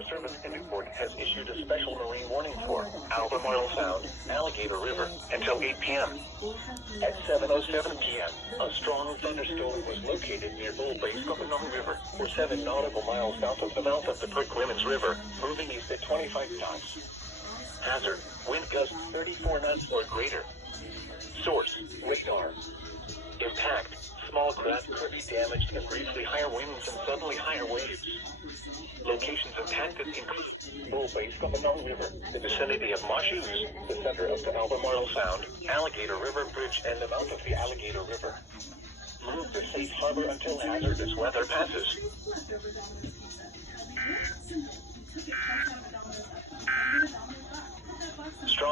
Weather Service in Newport has issued a special marine warning for Albemarle Sound, Alligator River, until 8 p.m. At 7:07 p.m., a strong thunderstorm was located near Bull Bay Scopanong River, or 7 nautical miles south of the mouth of the Perquimans River, moving east at 25 knots. Hazard, wind gusts 34 knots or greater. Source, radar. Impact, small craft could be damaged and briefly higher winds and suddenly higher waves. Locations impacted include Bull Bay Scopanong River, the vicinity of Marshes, the center of the Albemarle Sound, Alligator River Bridge, and the mouth of the Alligator River. Move to safe harbor until hazardous weather passes. Strong